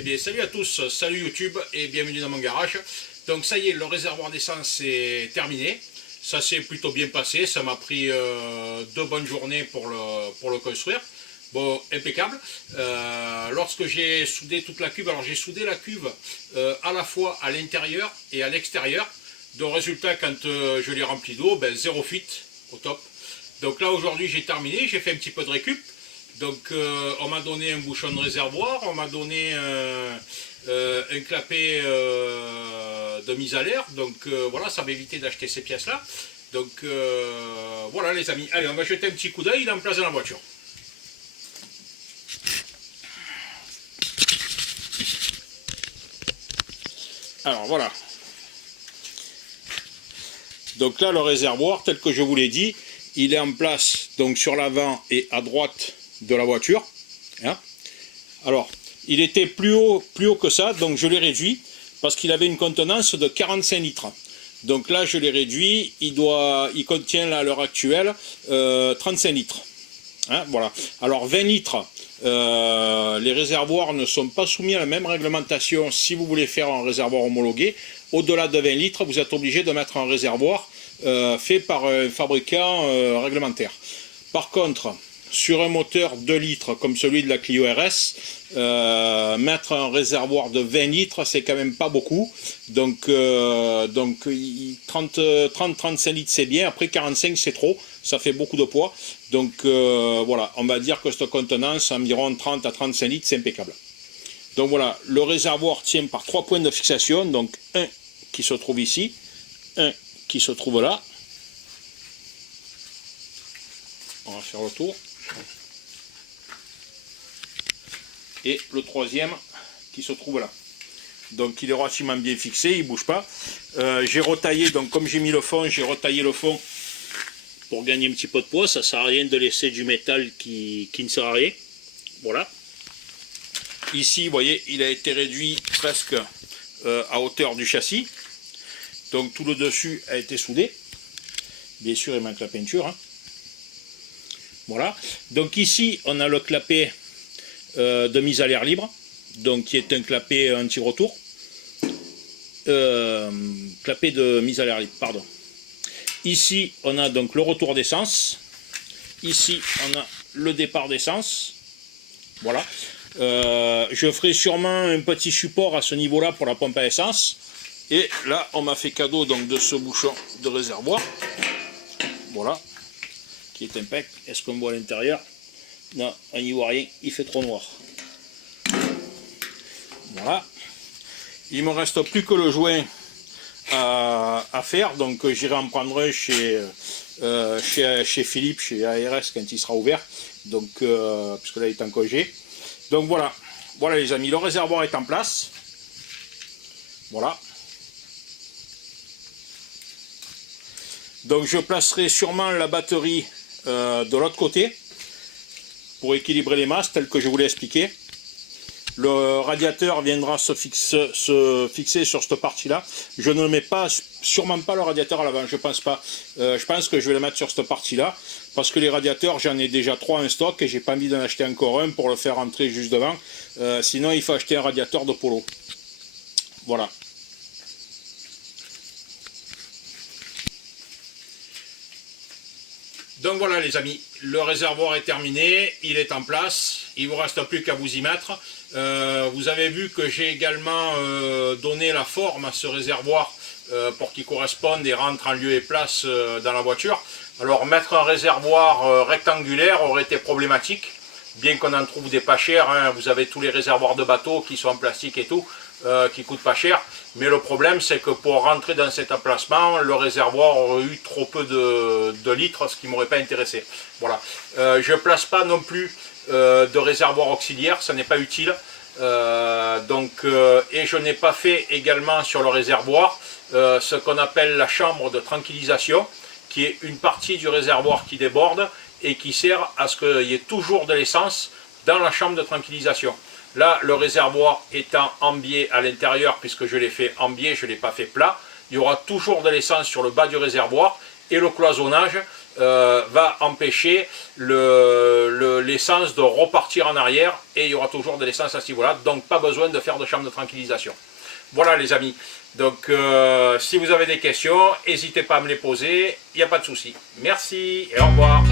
Eh bien salut à tous, salut YouTube et bienvenue dans mon garage. Donc ça y est, le réservoir d'essence est terminé. Ça s'est plutôt bien passé, ça m'a pris 2 bonnes journées pour le construire. Bon, impeccable. Lorsque j'ai soudé toute la cuve, alors j'ai soudé la cuve à la fois à l'intérieur et à l'extérieur. Donc résultat, quand je l'ai rempli d'eau, ben, zéro fuite, au top. Donc là aujourd'hui j'ai terminé, j'ai fait un petit peu de récup. Donc on m'a donné un bouchon de réservoir, on m'a donné un clapet de mise à l'air. Donc voilà, ça m'a évité d'acheter ces pièces là. Donc voilà les amis, allez on va jeter un petit coup d'œil, il est en place dans la voiture. Alors voilà. Donc là le réservoir tel que je vous l'ai dit, il est en place donc sur l'avant et à droite de la voiture. Hein. Alors, il était plus haut que ça, donc je l'ai réduit parce qu'il avait une contenance de 45 litres. Donc là, je l'ai réduit, il contient là, à l'heure actuelle 35 litres. Hein, voilà. Alors 20 litres, les réservoirs ne sont pas soumis à la même réglementation si vous voulez faire un réservoir homologué. Au-delà de 20 litres, vous êtes obligé de mettre un réservoir fait par un fabricant réglementaire. Par contre, sur un moteur 2 litres comme celui de la Clio RS, mettre un réservoir de 20 litres, c'est quand même pas beaucoup. Donc 30-35 litres c'est bien, après 45 c'est trop, ça fait beaucoup de poids. Donc voilà, on va dire que cette contenance, environ 30 à 35 litres, c'est impeccable. Donc voilà, le réservoir tient par 3 points de fixation, donc un qui se trouve ici, un qui se trouve là. On va faire le tour. Et le troisième qui se trouve là. Donc il est relativement bien fixé, il ne bouge pas. J'ai retaillé, donc comme j'ai mis le fond, j'ai retaillé le fond pour gagner un petit peu de poids. Ça ne sert à rien de laisser du métal qui ne sert à rien. Voilà. Ici, vous voyez, il a été réduit presque à hauteur du châssis. Donc tout le dessus a été soudé. Bien sûr, il manque la peinture. Hein. Voilà. Donc ici, on a le clapet de mise à l'air libre, donc qui est un clapet anti-retour. Clapet de mise à l'air libre, pardon. Ici, on a donc le retour d'essence. Ici, on a le départ d'essence. Voilà. Je ferai sûrement un petit support à ce niveau-là pour la pompe à essence. Et là, on m'a fait cadeau donc de ce bouchon de réservoir. Voilà. Qui est impec. Est-ce qu'on voit à l'intérieur? Non, on n'y voit rien, il fait trop noir. Voilà. Il me reste plus que le joint à faire, donc j'irai en prendre un chez Philippe, chez ARS quand il sera ouvert, donc puisque là il est en congé. Donc voilà, voilà les amis, le réservoir est en place. Voilà. Donc je placerai sûrement la batterie de l'autre côté pour équilibrer les masses, tel que je vous l'ai expliqué. Le radiateur viendra se fixer sur cette partie-là. Je ne mets pas, sûrement pas le radiateur à l'avant, je pense pas. Je pense que je vais le mettre sur cette partie-là, parce que les radiateurs, j'en ai déjà 3 en stock et j'ai pas envie d'en acheter encore un pour le faire entrer juste devant. Sinon, il faut acheter un radiateur de Polo. Voilà. Donc voilà les amis, le réservoir est terminé, il est en place, il ne vous reste plus qu'à vous y mettre. Vous avez vu que j'ai également donné la forme à ce réservoir pour qu'il corresponde et rentre en lieu et place dans la voiture. Alors mettre un réservoir rectangulaire aurait été problématique, bien qu'on en trouve des pas chers, hein. Vous avez tous les réservoirs de bateau qui sont en plastique et tout, qui coûtent pas cher. Mais le problème c'est que pour rentrer dans cet emplacement, le réservoir aurait eu trop peu de litres, ce qui ne m'aurait pas intéressé. Voilà. Je ne place pas non plus de réservoir auxiliaire, ça n'est pas utile. Et je n'ai pas fait également sur le réservoir ce qu'on appelle la chambre de tranquillisation, qui est une partie du réservoir qui déborde et qui sert à ce qu'il y ait toujours de l'essence dans la chambre de tranquillisation. Là, le réservoir étant en biais à l'intérieur, puisque je l'ai fait en biais, je ne l'ai pas fait plat, il y aura toujours de l'essence sur le bas du réservoir et le cloisonnage va empêcher l'essence de repartir en arrière et il y aura toujours de l'essence à ce niveau-là, donc pas besoin de faire de chambre de tranquillisation. Voilà les amis, donc si vous avez des questions, n'hésitez pas à me les poser, il n'y a pas de souci. Merci et au revoir.